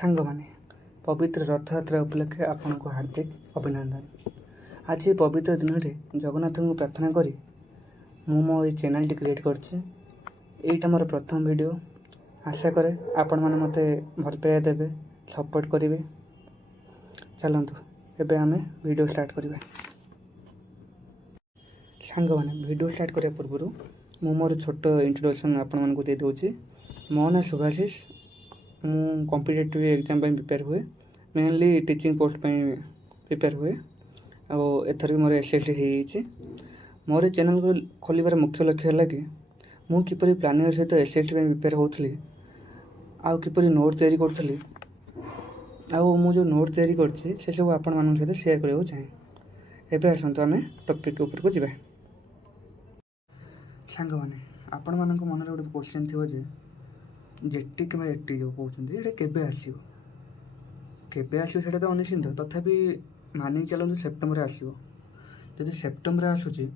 ସାଙ୍ଗମାନେ ପବିତ୍ର ରଥଯାତ୍ରା ଉପଲକ୍ଷେ ଆପଣଙ୍କୁ ହାର୍ଦ୍ଦିକ ଅଭିନନ୍ଦନ। ଆଜି ପବିତ୍ର ଦିନରେ ଜଗନ୍ନାଥଙ୍କୁ ପ୍ରାର୍ଥନା କରି ମୁଁ ମୋ ଏଇ ଚ୍ୟାନେଲଟି କ୍ରିଏଟ୍ କରିଛି। ଏଇଟା ମୋର ପ୍ରଥମ ଭିଡ଼ିଓ। ଆଶା କରେ ଆପଣମାନେ ମୋତେ ଭଲ ପାଇବା ଦେବେ, ସପୋର୍ଟ କରିବେ। ଚାଲନ୍ତୁ ଏବେ ଆମେ ଭିଡ଼ିଓ ଷ୍ଟାର୍ଟ କରିବା। ସାଙ୍ଗମାନେ ଭିଡ଼ିଓ ଷ୍ଟାର୍ଟ କରିବା ପୂର୍ବରୁ ମୁଁ ମୋର ଛୋଟ ଇଣ୍ଟ୍ରୋଡକ୍ସନ୍ ଆପଣମାନଙ୍କୁ ଦେଇଦେଉଛି। ମୋ ନାଁ ଶୁଭାଶିଷ। ମୁଁ କମ୍ପିଟେଟିଭ୍ ଏକ୍ଜାମ୍ ପାଇଁ ପ୍ରିପେୟାର ହୁଏ, ମେନଲି ଟିଚିଂ ପୋଷ୍ଟ ପାଇଁ ପ୍ରିପେୟାର ହୁଏ। ଆଉ ଏଥର ବି ମୋର SST ହେଇଯାଇଛି। ମୋର ଏ ଚ୍ୟାନେଲ୍କୁ ଖୋଲିବାର ମୁଖ୍ୟ ଲକ୍ଷ୍ୟ ହେଲା କି ମୁଁ କିପରି ପ୍ଲାନିଂ ସହିତ SST ପାଇଁ ପ୍ରିପେୟାର ହେଉଥିଲି, ଆଉ କିପରି ନୋଟ୍ ତିଆରି କରୁଥିଲି, ଆଉ ମୁଁ ଯେଉଁ ନୋଟ୍ ତିଆରି କରିଛି ସେସବୁ ଆପଣମାନଙ୍କ ସହିତ ସେୟାର କରିବାକୁ ଚାହେଁ। ଏବେ ଆସନ୍ତୁ ଆମେ ଟପିକ୍ ଉପରକୁ ଯିବା। ସାଙ୍ଗମାନେ ଆପଣମାନଙ୍କ ମନରେ ଗୋଟେ କ୍ୱେଶ୍ଚନ୍ ଥିବ ଯେ ଜେଟି କିମ୍ବା ଏଟି ଯେଉଁ କହୁଛନ୍ତି ଏଇଟା କେବେ ଆସିବ ସେଇଟା ତ ଅନିଶ୍ଚିତ, ତଥାପି ମାନିକି ଚାଲନ୍ତୁ ସେପ୍ଟେମ୍ବରରେ ଆସିବ। ଯଦି ସେପ୍ଟେମ୍ବରରେ ଆସୁଛି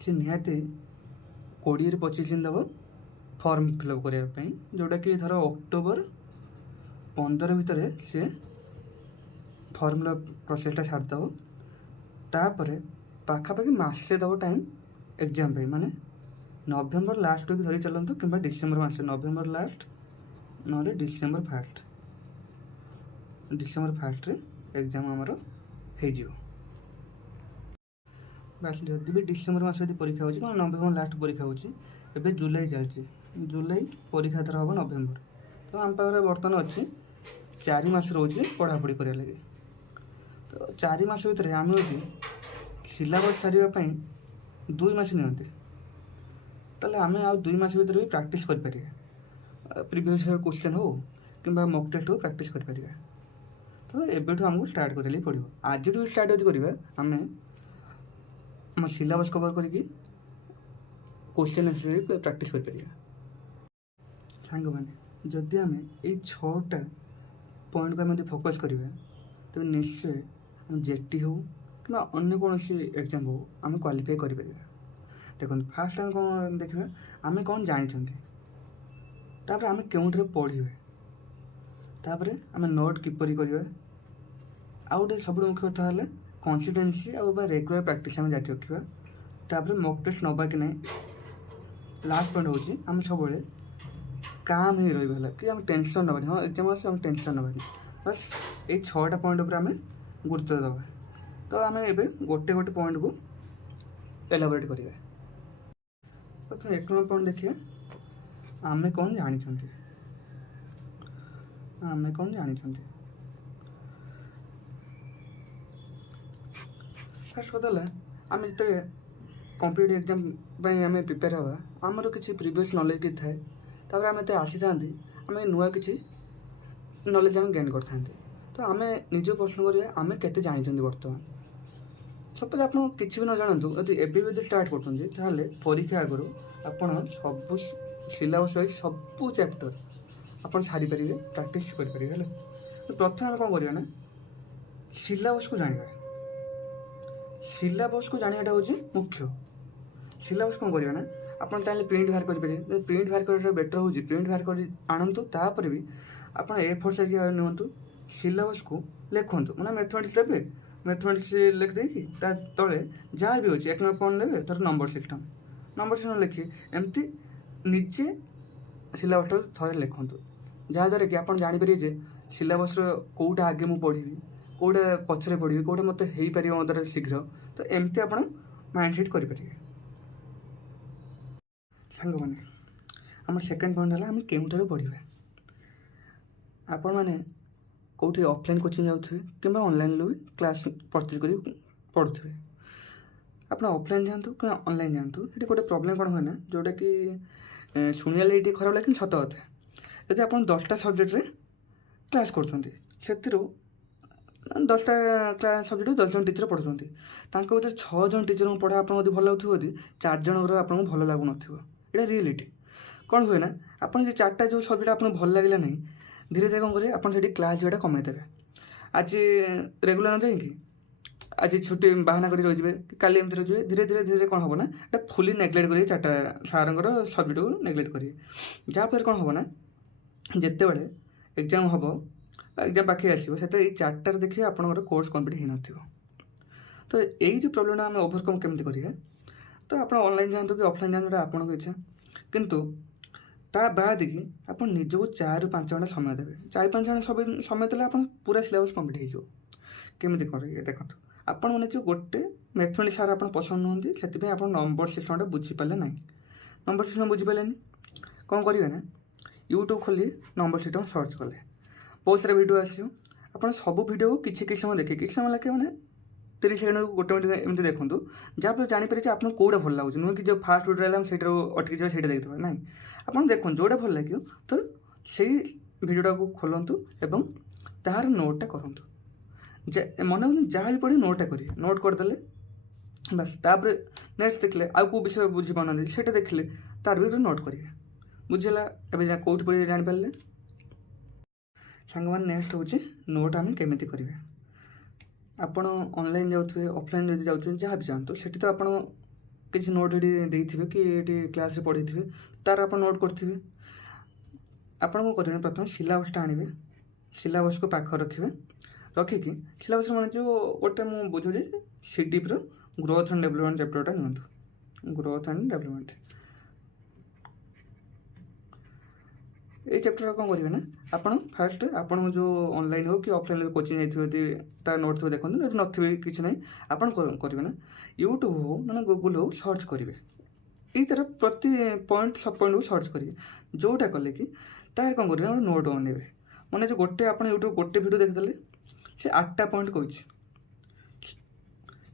ସେ ନିହାତି 20ରୁ 25 ଦିନ ଦେବ ଫର୍ମ ଫିଲ୍ଅପ୍ କରିବା ପାଇଁ, ଯେଉଁଟାକି ଧର ଅକ୍ଟୋବର 15 ଭିତରେ ସେ ଫର୍ମ ଫିଲ୍ଅପ୍ ପ୍ରୋସେସ୍ଟା ସାରିଦେବ। ତାପରେ ପାଖାପାଖି ମାସେ ଦେବ ଟାଇମ୍ ଏକ୍ଜାମ୍ ପାଇଁ, ମାନେ ନଭେମ୍ବର ଲାଷ୍ଟ ୱିକ୍ ଧରି ଚାଲନ୍ତୁ କିମ୍ବା ଡିସେମ୍ବର ମାସ, ନଭେମ୍ବର ଲାଷ୍ଟ ନହେଲେ ଡିସେମ୍ବର ଫାର୍ଷ୍ଟରେ ଏକ୍ଜାମ୍ ଆମର ହେଇଯିବ। ବାସ୍ ଯଦି ବି ଡିସେମ୍ବର ମାସ ଯଦି ପରୀକ୍ଷା ହେଉଛି, ମାନେ ନଭେମ୍ବର ଲାଷ୍ଟ ପରୀକ୍ଷା ହେଉଛି, ଏବେ ଜୁଲାଇ ଚାଲିଛି, ଜୁଲାଇ ପରୀକ୍ଷା ଧର ହେବ ନଭେମ୍ବର, ତ ଆମ ପାଖରେ ବର୍ତ୍ତମାନ ଅଛି 4 ମାସ ରହୁଛି ପଢ଼ାପଢ଼ି କରିବା ଲାଗି। ତ 4 ମାସ ଭିତରେ ଆମେ ଯଦି ସିଲାବସ୍ ସାରିବା ପାଇଁ 2 ମାସ ନିଅନ୍ତି, ତାହେଲେ ଆମେ ଆଉ 2 ମାସ ଭିତରେ ବି ପ୍ରାକ୍ଟିସ୍ କରିପାରିବା। ପ୍ରିଭିୟସ୍ ଇୟର୍ କ୍ୱେଶ୍ଚନ୍ ହେଉ କିମ୍ବା ମକ୍ ଟେଷ୍ଟ ହେଉ ପ୍ରାକ୍ଟିସ୍ କରିପାରିବା। ତ ଏବେଠୁ ଆମକୁ ଷ୍ଟାର୍ଟ କରିବାକୁ ପଡ଼ିବ। ଆଜିଠୁ ଷ୍ଟାର୍ଟ ଯଦି କରିବା ଆମେ ଆମ ସିଲାବସ୍ କଭର୍ କରିକି କ୍ୱେଶ୍ଚନ୍ ଆନ୍ସର୍ ପ୍ରାକ୍ଟିସ୍ କରିପାରିବା। ସାଙ୍ଗମାନେ ଯଦି ଆମେ ଏଇ 6ଟା ପଏଣ୍ଟକୁ ଆମେ ଯଦି ଫୋକସ୍ କରିବା, ତେବେ ନିଶ୍ଚୟ ଆମେ ଜେଟି ହେଉ କିମ୍ବା ଅନ୍ୟ କୌଣସି ଏକ୍ଜାମ୍ ହେଉ ଆମେ କ୍ୱାଲିଫାଇ କରିପାରିବା। ଦେଖନ୍ତୁ ଫାର୍ଷ୍ଟ ଆମେ କ'ଣ ଦେଖିବା, ଆମେ କ'ଣ ଜାଣିଛନ୍ତି, ତାପରେ ଆମେ କେଉଁଠାରେ ପଢ଼ିବା, ତାପରେ ଆମେ ନୋଟ୍ କିପରି କରିବା, ଆଉ ଗୋଟେ ସବୁଠୁ ମୁଖ୍ୟ କଥା ହେଲା କନସିଷ୍ଟେନ୍ସି ଆଉ ବା ରେଗୁଲାର ପ୍ରାକ୍ଟିସ୍ ଆମେ ଜାରି ରଖିବା। ତାପରେ ମକ୍ ଟେଷ୍ଟ ନେବା କି ନାହିଁ। ଲାଷ୍ଟ ପଏଣ୍ଟ ହେଉଛି ଆମେ ସବୁବେଳେ କାମ୍ ହେଇ ରହିବା, ହେଲା କି ଆମେ ଟେନସନ୍ ନେବାନି। ହଁ ଏକ୍ଜାମ୍ ଆସୁଛି ଆମେ ଟେନସନ୍ ନେବାନି, ବାସ୍ ଏଇ 6ଟା ପଏଣ୍ଟ ଉପରେ ଆମେ ଗୁରୁତ୍ୱ ଦେବା। ତ ଆମେ ଏବେ ଗୋଟେ ଗୋଟେ ପଏଣ୍ଟକୁ ଏଲାବୋରେଟ୍ କରିବା। ପ୍ରଥମେ 1 ନମ୍ବର ପଏଣ୍ଟ ଦେଖିବା, ଆମେ କ'ଣ ଜାଣିଛନ୍ତି। ଫାର୍ଷ୍ଟ କଥା ହେଲା ଆମେ ଯେତେବେଳେ କମ୍ପିଟେଟିଭ୍ ଏକ୍ଜାମ୍ ପାଇଁ ଆମେ ପ୍ରିପେୟାର ହେବା, ଆମର କିଛି ପ୍ରିଭିୟସ୍ ନଲେଜ୍ କିଛି ଥାଏ। ତାପରେ ଆମେ ଏତେ ଆସିଥାନ୍ତି, ଆମେ ନୂଆ କିଛି ନଲେଜ୍ ଆମେ ଗେନ୍ କରିଥାନ୍ତି। ତ ଆମେ ନିଜକୁ ପ୍ରଶ୍ନ କରିବା ଆମେ କେତେ ଜାଣିଛନ୍ତି ବର୍ତ୍ତମାନ। ସପୋଜ୍ ଆପଣ କିଛି ବି ନ ଜାଣନ୍ତୁ, ଯଦି ଏବେ ବି ଯଦି ଷ୍ଟାର୍ଟ କରୁଛନ୍ତି, ତାହେଲେ ପରୀକ୍ଷା ଆଗରୁ ଆପଣ ସବୁ ସିଲାବସ୍ ୱାଇଜ୍ ସବୁ ଚ୍ୟାପ୍ଟର ଆପଣ ସାରିପାରିବେ, ପ୍ରାକ୍ଟିସ୍ କରିପାରିବେ। ହେଲା, ପ୍ରଥମେ ଆମେ କ'ଣ କରିବା ନା ସିଲାବସ୍କୁ ଜାଣିବା। ସିଲାବସ୍କୁ ଜାଣିବାଟା ହେଉଛି ମୁଖ୍ୟ। ସିଲାବସ୍ କ'ଣ କରିବା ନା ଆପଣ ଚାହିଁଲେ ପ୍ରିଣ୍ଟ ବାହାର କରିପାରିବେ। ଯଦି ପ୍ରିଣ୍ଟ ବାହାର କରିବାଟା ବେଟର୍ ହେଉଛି, ପ୍ରିଣ୍ଟ ବାହାର କରି ଆଣନ୍ତୁ। ତାପରେ ବି ଆପଣ A4 ସାଇଜ୍ ନିଅନ୍ତୁ, ସିଲାବସ୍କୁ ଲେଖନ୍ତୁ। ମାନେ ମ୍ୟାଥମେଟିକ୍ସ ଦେବେ, ମ୍ୟାଥମେଟିକ୍ସ ଲେଖିଦେଇକି ତା ତଳେ ଯାହା ବି ଅଛି 1 ନମ୍ବର ପଏଣ୍ଟ ନେବେ, ଧର ନମ୍ବର ସିଷ୍ଟମ୍ ଲେଖିବେ। ଏମିତି ନିଜେ ସିଲାବସ୍ଟା ଥରେ ଲେଖନ୍ତୁ, ଯାହାଦ୍ୱାରା କି ଆପଣ ଜାଣିପାରିବେ ଯେ ସିଲାବସ୍ର କେଉଁଟା ଆଗେ ମୁଁ ପଢ଼ିବି, କେଉଁଟା ପଛରେ ପଢ଼ିବି, କେଉଁଟା ମୋତେ ହେଇପାରିବ ମୋ ଦ୍ୱାରା ଶୀଘ୍ର। ତ ଏମିତି ଆପଣ ମାଇଣ୍ଡ ସେଟ୍ କରିପାରିବେ। ସାଙ୍ଗମାନେ ଆମର ସେକେଣ୍ଡ ପଏଣ୍ଟ ହେଲା ଆମେ କେଉଁଠାରୁ ପଢ଼ିବା। ଆପଣମାନେ କେଉଁଠି ଅଫଲାଇନ୍ କୋଚିଂ ଯାଉଥିବେ କିମ୍ବା ଅନଲାଇନ୍ରୁ ବି କ୍ଲାସ୍ ପରଚେଜ୍ କରି ପଢ଼ୁଥିବେ। ଆପଣ ଅଫଲାଇନ୍ ଯାଆନ୍ତୁ କିମ୍ବା ଅନଲାଇନ୍ ଯାଆନ୍ତୁ, ସେଠି ଗୋଟେ ପ୍ରୋବ୍ଲେମ୍ କ'ଣ ହୁଏ ନା, ଯେଉଁଟାକି ଶୁଣିବା ଲାଗି ଟିକେ ଖରାପ ଲାଗେ କିନ୍ତୁ ସତ କଥା। ଯଦି ଆପଣ 10ଟା ସବଜେକ୍ଟରେ କ୍ଲାସ୍ କରୁଛନ୍ତି, ସେଥିରୁ 10ଟା ସବଜେକ୍ଟରୁ 10 ଜଣ ଟିଚର୍ ପଢ଼ୁଛନ୍ତି, ତାଙ୍କ ଭିତରେ 6 ଜଣ ଟିଚରଙ୍କୁ ପଢ଼ା ଆପଣଙ୍କୁ ଯଦି ଭଲ ଲାଗୁଥିବ, ଯଦି 4 ଜଣଙ୍କର ଆପଣଙ୍କୁ ଭଲ ଲାଗୁନଥିବ। ଏଇଟା ରିଏଲିଟି। କ'ଣ ହୁଏ ନା ଆପଣ ଯେ 4ଟା ଯେଉଁ ସବଜେକ୍ଟ ଆପଣଙ୍କୁ ଭଲ ଲାଗିଲା ନାହିଁ, ଧୀରେ ଧୀରେ କ'ଣ କରିବେ, ଆପଣ ସେଠି କ୍ଲାସ୍ ଯିବାଟା କମାଇଦେବେ। ଆଜି ରେଗୁଲାର ନ ଯାଇକି ଆଜି ଛୁଟି ବାହାନା କରି ରହିଯିବେ, କାଲି ଏମିତି ରହିଯିବେ। ଧୀରେ ଧୀରେ କ'ଣ ହେବ ନା ଏଇଟା ଫୁଲି ନେଗ୍ଲେକ୍ଟ କରିବେ, 4ଟା ସାର୍ଙ୍କର ସବଜେକ୍ଟକୁ ନେଗ୍ଲେକ୍ଟ କରିବେ। ଯାହାଫଳରେ କ'ଣ ହେବ ନା ଯେତେବେଳେ ଏକ୍ଜାମ୍ ହେବ ଏକ୍ଜାମ୍ ପାଖେଇ ଆସିବ ସେତେବେଳେ ଏଇ 4ଟାରେ ଦେଖିବେ ଆପଣଙ୍କର କୋର୍ସ କମ୍ପ୍ଲିଟ୍ ହେଇନଥିବ। ତ ଏଇ ଯେଉଁ ପ୍ରୋବ୍ଲେମ୍ଟା ଆମେ ଓଭରକମ୍ କେମିତି କରିବା, ତ ଆପଣ ଅନଲାଇନ୍ ଯାଆନ୍ତୁ କି ଅଫଲାଇନ୍ ଯାଆନ୍ତୁ, ଏଇଟା ଆପଣଙ୍କ ଇଚ୍ଛା। କିନ୍ତୁ ତା ବାଦିକି ଆପଣ ନିଜକୁ 4ରୁ 5 ଘଣ୍ଟା ସମୟ ଦେବେ। 4-5 ଘଣ୍ଟା ସମୟ ଦେଲେ ଆପଣ ପୁରା ସିଲାବସ୍ କମ୍ପ୍ଲିଟ୍ ହେଇଯିବ। କେମିତି କରିବେ ଦେଖନ୍ତୁ, ଆପଣ ନିଜକୁ ଗୋଟେ ମ୍ୟାଥମେଟିକ୍ସ ସାର୍ ଆପଣ ପସନ୍ଦ ନୁହନ୍ତି, ସେଥିପାଇଁ ଆପଣ ନମ୍ବର ସିଷ୍ଟମ୍ଟା ବୁଝିପାରିଲେ ନାହିଁ। ନମ୍ବର ସିଷ୍ଟମ୍ ବୁଝିପାରିଲେନି, କ'ଣ କରିବେ ନା ୟୁଟ୍ୟୁବ୍ ଖୋଲି ନମ୍ବର ସିଷ୍ଟମ୍ ସର୍ଚ୍ଚ କଲେ ବହୁତ ସାରା ଭିଡ଼ିଓ ଆସିବ। ଆପଣ ସବୁ ଭିଡ଼ିଓକୁ କିଛି କିଛି ସମୟ ଦେଖିବେ, କିଛି ସମୟ ଲାଗେ ମାନେ 30 ସେକେଣ୍ଡରୁ 1 ମିନିଟ୍ ଏମିତି ଦେଖନ୍ତୁ, ଯାହାଫଳରେ ଜାଣିପାରିବେ ଯେ ଆପଣଙ୍କୁ କେଉଁଟା ଭଲ ଲାଗୁଛି। ନୁହେଁ କି ଯେଉଁ ଫାଷ୍ଟ ଭିଡ଼ିଓ ହେଲା ସେଇଟାରୁ ଅଟକି ଯିବା, ସେଇଟା ଦେଖିଦେବା ନାହିଁ। ଆପଣ ଦେଖନ୍ତୁ ଯେଉଁଟା ଭଲ ଲାଗିବ ତ ସେଇ ଭିଡ଼ିଓଟାକୁ ଖୋଲନ୍ତୁ ଏବଂ ତାହାର ନୋଟ୍ଟା କରନ୍ତୁ। ମନେ ହଉନି ଯାହା ବି ପଢ଼ି ନୋଟ୍ଟା କରିବେ, ନୋଟ୍ କରିଦେଲେ ବାସ୍। ତାପରେ ନେକ୍ସଟ ଦେଖିଲେ ଆଉ କେଉଁ ବିଷୟ ବୁଝିପାରୁନାହାନ୍ତି ସେଇଟା ଦେଖିଲେ ତାର ବି ଗୋଟେ ନୋଟ୍ କରିବେ। ବୁଝିଲା? ଏବେ କେଉଁଠି ପଢ଼ିବେ ଜାଣିପାରିଲେ ସାଙ୍ଗମାନେ। ନେକ୍ସଟ ହେଉଛି ନୋଟ୍ ଆମେ କେମିତି କରିବେ। ଆପଣ ଅନଲାଇନ୍ ଯାଉଥିବେ, ଅଫଲାଇନ୍ ଯଦି ଯାଉଥିବେ, ଯାହା ବି ଯାଆନ୍ତୁ, ସେଠି ତ ଆପଣ କିଛି ନୋଟ୍ ଏଠି ଦେଇଥିବେ କି ଏଠି କ୍ଲାସ୍ରେ ପଢ଼ିଥିବେ, ତାର ଆପଣ ନୋଟ୍ କରିଥିବେ। ଆପଣ କ'ଣ କରିବେ, ପ୍ରଥମେ ସିଲାବସ୍ଟା ଆଣିବେ, ସିଲାବସ୍କୁ ପାଖରେ ରଖିବେ। ରଖିକି ସିଲାବସ୍ ମାନେ ଯେଉଁ ଗୋଟେ ମୁଁ ବୁଝୁଛି CDPର ଗ୍ରୋଥ୍ ଆଣ୍ଡ ଡେଭଲପମେଣ୍ଟ ଚାପ୍ଟରଟା ନିଅନ୍ତୁ। ଗ୍ରୋଥ୍ ଆଣ୍ଡ ଡେଭଲପମେଣ୍ଟ এই ଚ୍ୟାପ୍ଟରଟା କ'ଣ କରିବେ ନା ଆପଣ ଫାଷ୍ଟ ଆପଣଙ୍କ ଯେଉଁ ଅନଲାଇନ୍ ହେଉ କି ଅଫଲାଇନ୍ କୋଚିଂ ଯାଇଥିବେ ଯଦି ତା ନୋଟ୍ ଥିବ ଦେଖନ୍ତୁ, ଯଦି ନଥିବେ କିଛି ନାହିଁ। ଆପଣ କରିବେ ନା ୟୁଟ୍ୟୁବ୍ ହେଉ ମାନେ ଗୁଗୁଲ୍ ହେଉ ସର୍ଚ୍ଚ କରିବେ। ଏଇ ତା'ର ପ୍ରତି ପଏଣ୍ଟ ସବ୍ ପଏଣ୍ଟକୁ ସର୍ଚ୍ଚ କରିବେ। ଯେଉଁଟା କଲେ କି ତାର କ'ଣ କରିବେ ନା ନୋଟ୍ ବନେଇବେ। ମାନେ ଯେଉଁ ଗୋଟେ ଆପଣ ୟୁଟ୍ୟୁବ୍ ଗୋଟେ ଭିଡ଼ିଓ ଦେଖିଦେଲେ ସେ 8ଟା ପଏଣ୍ଟ କହିଛି,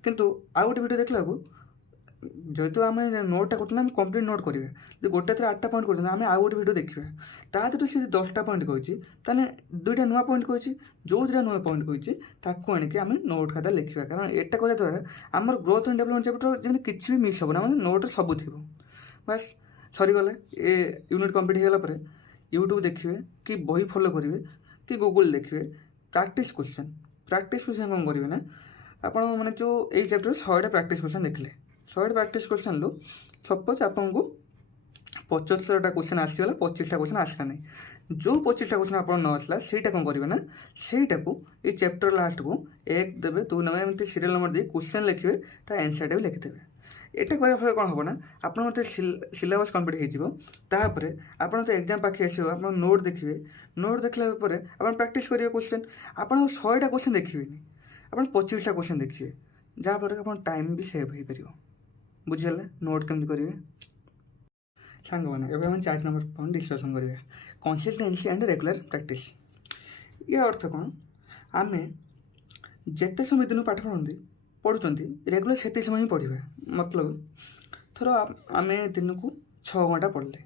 କିନ୍ତୁ ଆଉ ଗୋଟେ ଭିଡ଼ିଓ ଦେଖିଲାକୁ ଯେହେତୁ ଆମେ ନୋଟ୍ଟା କରୁଛନ୍ତି ଆମେ କମ୍ପ୍ଲିଟ୍ ନୋଟ୍ କରିବା। ଯଦି ଗୋଟେ ଥରେ 8ଟା ପଏଣ୍ଟ କରୁଛନ୍ତି ଆମେ ଆଉ ଗୋଟେ ଭିଡ଼ିଓ ଦେଖିବା, ତା ଦେହରୁ ସେ 10ଟା ପଏଣ୍ଟ କହିଛି, ତାହେଲେ 2ଟା ନୂଆ ପଏଣ୍ଟ କହିଛି। ଯେଉଁ 2ଟା ନୂଆ ପଏଣ୍ଟ କହିଛି ତାକୁ ଆଣିକି ଆମେ ନୋଟ୍ ଖାତା ଲେଖିବା। କାରଣ ଏଇଟା କରିବା ଦ୍ୱାରା ଆମର ଗ୍ରୋଥ୍ ଆଣ୍ଡ ଡେଭଲପମେଣ୍ଟ ଚାପ୍ଟର ଯେମିତି କିଛି ବି ମିସ୍ ହେବ ନା, ମାନେ ନୋଟ୍ରେ ସବୁ ଥିବ। ବାସ୍ ସରିଗଲା। ଏ ୟୁନିଟ୍ କମ୍ପ୍ଲିଟ୍ ହେଇଗଲା ପରେ ୟୁଟ୍ୟୁବ୍ ଦେଖିବେ କି ବହି ଫଲୋ କରିବେ କି ଗୁଗୁଲ୍ ଦେଖିବେ। ପ୍ରାକ୍ଟିସ୍ କ୍ୱେଶ୍ଚନ୍ କ'ଣ କରିବେ ନା ଆପଣ ମାନେ ଯେଉଁ ଏଇ ଚାପ୍ଟର 100ଟା ପ୍ରାକ୍ଟିସ୍ କ୍ୱେଶ୍ଚନ୍ ଦେଖିଲେ, 100ଟା ପ୍ରାକ୍ଟିସ୍ କ୍ୱେଶ୍ଚନ୍ରୁ ସପୋଜ୍ ଆପଣଙ୍କୁ 75ଟା କ୍ୱେଶ୍ଚନ୍ ଆସିଗଲା, 25ଟା କ୍ୱେଶ୍ଚନ୍ ଆସିଲା ନାହିଁ। ଯେଉଁ 25ଟା କ୍ୱେଶ୍ଚନ୍ ଆପଣ ନ ଆସିଲା ସେଇଟା କ'ଣ କରିବେ ନା ସେଇଟାକୁ ଏଇ ଚାପ୍ଟର ଲାଷ୍ଟକୁ 1 ଦେବେ, 2 ନେବେ, ଏମିତି ସିରିଏଲ୍ ନମ୍ବର ଦେଇ କ୍ୱେଶ୍ଚନ୍ ଲେଖିବେ, ତା ଆନ୍ସର୍ଟା ବି ଲେଖିଦେବେ। এটা କରିବା ଫଳରେ କ'ଣ ହେବ ନା ଆପଣଙ୍କ ତ ସିଲାବସ୍ କମ୍ପ୍ଲିଟ୍ ହେଇଯିବ। ତାପରେ ଆପଣ ତ ଏକ୍ଜାମ୍ ପାଖେଇ ଆସିବ, ଆପଣ ନୋଟ୍ ଦେଖିବେ। ନୋଟ୍ ଦେଖିଲା ପରେ ଆପଣ ପ୍ରାକ୍ଟିସ୍ କରିବେ କ୍ୱେଶ୍ଚନ୍। ଆପଣ 100ଟା କ୍ୱେଶ୍ଚନ୍ ଦେଖିବେନି, ଆପଣ 25ଟା କ୍ୱେଶ୍ଚନ୍ ଦେଖିବେ, ଯାହାଫଳରେ ଆପଣ ଟାଇମ୍ ବି ସେଭ୍ ହେଇପାରିବ। ବୁଝିଗଲା ନୋଟ୍ କେମିତି କରିବେ ସାଙ୍ଗମାନେ। ଏବେ ଆମେ 4 ନମ୍ବର ପଏଣ୍ଟ ଡିସ୍କସନ୍ କରିବା, କନସିଷ୍ଟେନ୍ସି ଆଣ୍ଡ ରେଗୁଲାର ପ୍ରାକ୍ଟିସ୍। ୟା ଅର୍ଥ କ'ଣ, ଆମେ ଯେତେ ସମୟ ଦିନକୁ ପାଠ ପଢ଼ୁଛନ୍ତି ରେଗୁଲାର ସେତିକି ସମୟ ହିଁ ପଢ଼ିବା। ମତଲବ ଧର ଆମେ ଦିନକୁ 6 ଘଣ୍ଟା ପଢ଼ିଲେ,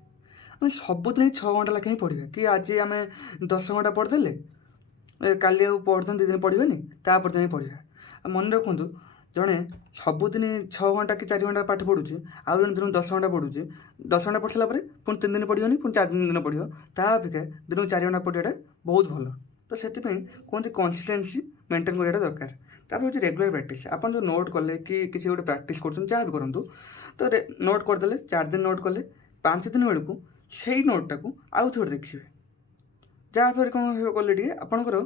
ଆମେ ସବୁଦିନ 6 ଘଣ୍ଟା ଲେଖାଏଁ ପଢ଼ିବା। କି ଆଜି ଆମେ 10 ଘଣ୍ଟା ପଢ଼ିଦେଲେ, କାଲି ଆଉ ପଢ଼ିଥାନ୍ତି 2 ଦିନ ପଢ଼ିବାନି, ତାପର ଦିନ ପଢ଼ିବା। ଆଉ ମନେ ରଖନ୍ତୁ, ଜଣେ ସବୁଦିନ 6 ଘଣ୍ଟା କି 4 ଘଣ୍ଟା ପାଠ ପଢ଼ୁଛି, ଆଉ ଜଣେ ଦିନକୁ 10 ଘଣ୍ଟା ପଢ଼ୁଛି। 10 ଘଣ୍ଟା ପଢ଼ି ସାରିଲା ପରେ ପୁଣି 3 ଦିନ ପଢ଼ିବନି, ପୁଣି 4 ଦିନ ପଢ଼ିବ। ତା ଅପେକ୍ଷା ଦିନକୁ 4 ଘଣ୍ଟା ପଢ଼ିବାଟା ବହୁତ ଭଲ। ତ ସେଥିପାଇଁ କୁହନ୍ତି କନସିଷ୍ଟେନ୍ସି ମେଣ୍ଟେନ୍ କରିବାଟା ଦରକାର। ତାପରେ ହେଉଛି ରେଗୁଲାର ପ୍ରାକ୍ଟିସ୍। ଆପଣ ଯେଉଁ ନୋଟ୍ କଲେ କି କିଛି ଗୋଟେ ପ୍ରାକ୍ଟିସ୍ କରୁଛନ୍ତି, ଯାହା ବି କରନ୍ତୁ, ତ ନୋଟ୍ କରିଦେଲେ, 4 ଦିନ ନୋଟ୍ କଲେ, 5 ଦିନ ବେଳକୁ ସେଇ ନୋଟ୍ଟାକୁ ଆଉ ଥରେ ଦେଖିବେ। ଯାହାଫଳରେ କ'ଣ କଲେ ଟିକେ ଆପଣଙ୍କର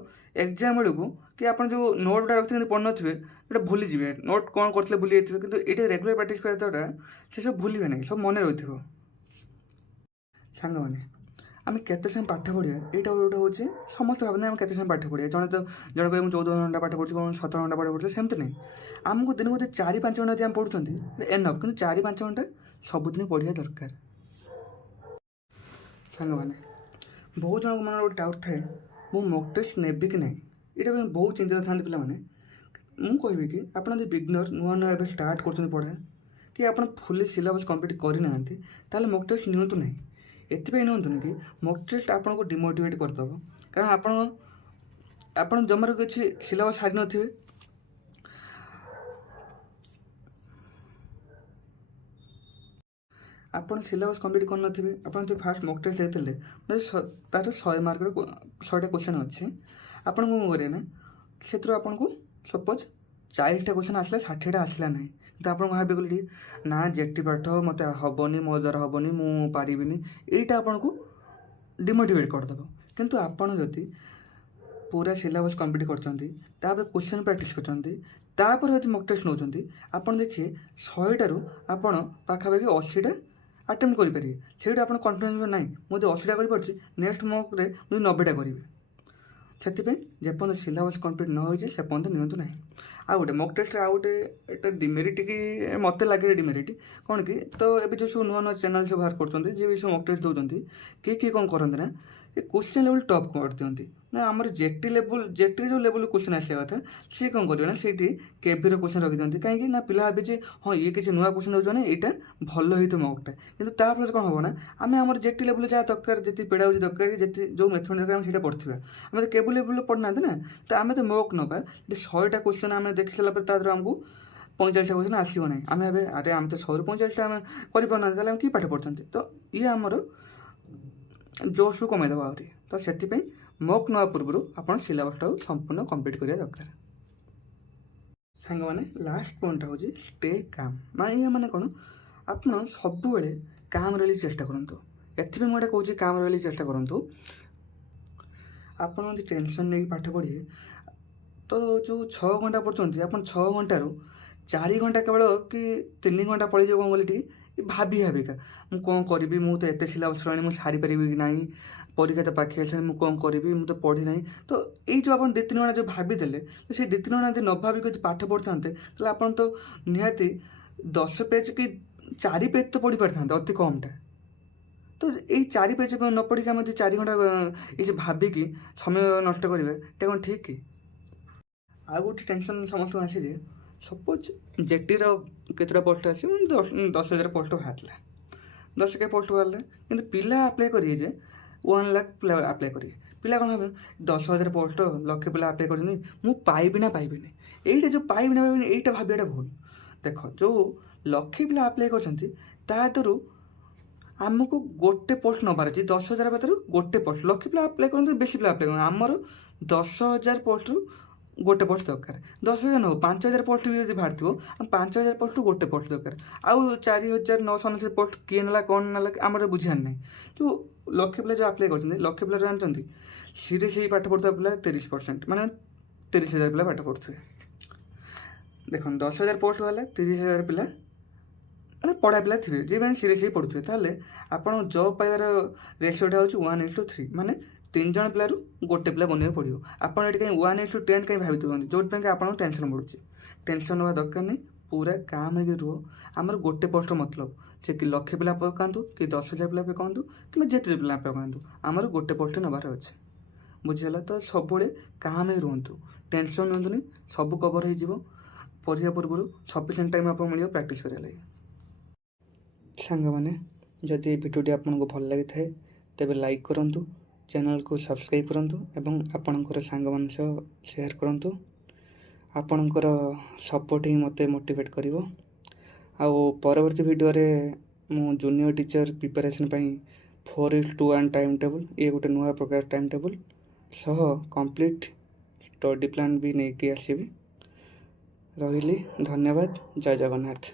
ଏକ୍ଜାମ୍ ବେଳକୁ କି ଆପଣ ଯେଉଁ ନୋଟ୍ଟା ରଖିଛନ୍ତି ପଢ଼ିନଥିବେ ସେଇଟା ଭୁଲିଯିବେ। ନୋଟ୍ କ'ଣ କରିଥିଲେ ଭୁଲି ଯାଇଥିବେ, କିନ୍ତୁ ଏଇଟା ରେଗୁଲାର ପ୍ରାକ୍ଟିସ୍ କରିବା ଦ୍ୱାରା ସେସବୁ ଭୁଲିବେ ନାହିଁ, ସବୁ ମନେ ରହିଥିବ। ସାଙ୍ଗମାନେ ଆମେ କେତେ ସମୟ ପାଠ ପଢ଼ିବା, ଏଇଟା ଗୋଟେ ହେଉଛି ସମସ୍ତେ ଭାବନ୍ତି ଆମେ କେତେ ସମୟ ପାଠ ପଢ଼ିବା। ଜଣେ କହିବେ ମୁଁ 14 ଘଣ୍ଟା ପାଠ ପଢ଼ୁଛି, କ'ଣ 17 ଘଣ୍ଟା ପାଠ ପଢ଼ୁଛି, ସେମିତି ନାହିଁ। ଆମକୁ ଦିନକୁ ଯଦି 4-5 ଘଣ୍ଟା ଯଦି ଆମେ ପଢ଼ୁଛନ୍ତି ଏନଫ୍, କିନ୍ତୁ 4-5 ଘଣ୍ଟା ସବୁଦିନ ପଢ଼ିବା ଦରକାର। ସାଙ୍ଗମାନେ ବହୁତ ଜଣଙ୍କ ମନରେ ଗୋଟେ ଡାଉଟ୍ ଥାଏ, ମୁଁ ମକ୍ ଟେଷ୍ଟ ନେବି କି ନାହିଁ। ଏଇଟା ପାଇଁ ବହୁତ ଚିନ୍ତିତ ଥାନ୍ତି ପିଲାମାନେ। ମୁଁ କହିବି କି ଆପଣ ଯଦି ବିଗନର୍ ନୂଆ ଏବେ ଷ୍ଟାର୍ଟ କରୁଛନ୍ତି ପଢ଼ା, କି ଆପଣ ଫୁଲି ସିଲାବସ୍ କମ୍ପ୍ଲିଟ୍ କରିନାହାନ୍ତି, ତାହେଲେ ମକ୍ ଟେଷ୍ଟ ନିଅନ୍ତୁ ନାହିଁ। ଏଥିପାଇଁ ନିଅନ୍ତୁନି କି ମକ୍ ଟେଷ୍ଟ ଆପଣଙ୍କୁ ଡିମୋଟିଭେଟ୍ କରିଦେବ। କାରଣ ଆପଣ ଜମାରୁ କିଛି ସିଲାବସ୍ ସାରିନଥିବେ। ଆପଣ ସିଲାବସ୍ କମ୍ପ୍ଲିଟ୍ କରିନଥିବେ, ଆପଣ ଯଦି ଫାଷ୍ଟ ମକ୍ ଟେଷ୍ଟ ଦେଇଥିଲେ ତାର 100 ମାର୍କର 100ଟା କ୍ୱେଶ୍ଚନ୍ ଅଛି, ଆପଣଙ୍କୁ କ'ଣ କରିବେ ନା ସେଥିରୁ ଆପଣଙ୍କୁ ସପୋଜ୍ 40ଟା କ୍ୱେଶ୍ଚନ୍ ଆସିଲା, 60ଟା ଆସିଲା ନାହିଁ। କିନ୍ତୁ ଆପଣ ଭାବିବେ କହିଲେ ନା ଯେଟି ପାଠ ମୋତେ ହେବନି, ମୋ ଦ୍ୱାରା ହେବନି, ମୁଁ ପାରିବିନି, ଏଇଟା ଆପଣଙ୍କୁ ଡିମୋଟିଭେଟ୍ କରିଦେବ। କିନ୍ତୁ ଆପଣ ଯଦି पूरा सिलेबस कंप्लीट करछंती तापर क्वेश्चन प्रैक्टिस करछंती तापर यदि मॉक टेस्ट नौछंती आपण देखिए 100टारू आपण पाखापाखि 80टा अटेम्प्ट करेंगे से आप कन्फिडेंस ना मुझे 80टा कर नेक्स्ट मॉक रे मुझे 90टा करी से जेपर्यंत सिलेबस कंप्लीट न हो से पर्यंत नियंतु ना आ गए मॉक टेस्ट आ गए डिमेरिट कि मत लगे डिमेरिट कौन कि तो ये जो सब नुआ नुआ चैनल सब बाहर कर जी भी सब मॉक टेस्ट दौरान किए कौन करते ना ये क्वेश्चन लेवल टॉप कर दिखती ना आमर जेटी लेवल जेटी जो लेवल क्वेश्चन आसा कथा सी कौन करेंगे ना सी केवी क्वेश्चन रखी दिखती कहीं ना पिला भाई हाँ ये किसी नुआ क्वेश्चन दूसरा यहाँ भल हो मॉकटा कि फल कौन हम ना आम आम जेटी लेवल जहाँ दरकार जी पेड़ाउज दरकार जी जो मेथड दरकार से पढ़ा आम तो केबल लेवल पढ़ना ना तो आम तो मॉक नवा 100टा क्वेश्चन आम देखी सारा पर आमको 45टा क्वेश्चन आसो ना आम अरे आम तो 100 ରୁ 45टा आम करना कि पाठ पढ़ते तो ये आमर जोश कमेदेव आहरी तो से मॉक नवा पूर्व आप सिलेबसटा संपूर्ण कंप्लीट करा दरकार सांग मैंने लास्ट पॉइंट हूँ स्टे काम माने मैंने कौन आप सब काम रही चेष्टा करूँ एथि मुझे कहूँ काम रही चेष्टा करूँ आप टेंशन नहीं पाठ पढ़िए तो जो 6 घंटा पढ़ते आप 6 घंटारू 4 घंटा केवल कि 3 घंटा पढ़ी कौन बोली भाभी भाविका मुझे कौन करी मुझे एत सिलेबस रही मुझे सारी पारि कि ना परीक्षा तो पाखे आसानी मुझे कौन करी मुझे तो पढ़ी ना तो ये जो आप 2-3 घंटा जो भावीदे तो से 2-3 घंटा यदि न भाविक पाठ पढ़ता तो आप तो निहाती 10 पेज कि 4 पेज तो पढ़ी पारि था अति कमटा तो ये 4 पेज न पढ़ी आम 4 घंटा ये भाविकी समय नष्ट करेंगे कौन ठीक कि आ गोटे टेंशन समस्त आसी सपोज जेटीर केतटा पोस्ट आसी 10,000 पोस्ट बाहर 10 के पोस्ट बाहर कि पिला आप्लाय करेंगे 1 लाख पिला आप्लाय करेंगे पिला कौन भाव 10,000 पोस्ट लक्षे पिला आप्लाय कर पाइबी ना पाइबी यहीटा जो पाइबी ना पाइबी यहीटा भावियाटा भूल देख जो लक्षे पिला आप्लाय कर आमको गोटे पोस्ट नबार अच्छे 10,000 भितर गोटे पोस्ट लक्षे पिला आप्लाय कर बेसी पिला आप्लाय कर आमर 10,000 पोस्ट गोटे पोस्ट दरकार 10,000 न 5,000 पोस्ट भी बाहर थो 5,000 पोस्ट गोटे पोस्ट दरकार आउ 4,999 पोस्ट किए ना कौन ना आम बुझार ना तो लक्षे पिला जो आप्लाय कर लक्षे पिला जानते सीरीयस ही पाठ पढ़ुवा पिला 30% माने 30,000 पिला पाठ पढ़ुए देख 10,000 पोस्ट वाला 30,000 पिला मैंने पढ़ा पिला थे जी सीरीयस ही पढ़ुए ताले आप जॉब पाइबार रेशियोटा हूँ 1:3 माने 3 जन पिलू गोटे पिला बनवाक पड़ो आप 1:10 कहीं भावी जो आप टेंशन बढ़ुच्छे टेंशन ना दरकार नहीं पूरा काम है रुह आमर गोटे पोस्ट मतलब से कि लक्षे पिला पकातु कि 10,000 पिला पकातु कि जिते पिला पकातु आमर गोटे पोस्ट नबार अच्छे बुझीगला तो सब काम ही रुहतु टेंशन नियंतुनि सब कवर हो परीक्षा पूर्व सफिशिएंट टाइम आप मिले प्रैक्टिस करा लगे सांग मैंने जदि भिडियोटी आपको भल लगी थाए तेज लाइक करूँ चैनल को सब्सक्राइब करूँ एवं आपणकर सांग मान शेयर करूँ आपणकर सपोर्ट ही मत मोटिवेट कर परवर्ती वीडियो रे मु junior teacher preparation 4:1 time table ये गोटे नुआ प्रकार टाइम टेबल सह कंप्लीट स्टडी प्लान भी नहीं आसबि रही धन्यवाद जय जगन्नाथ।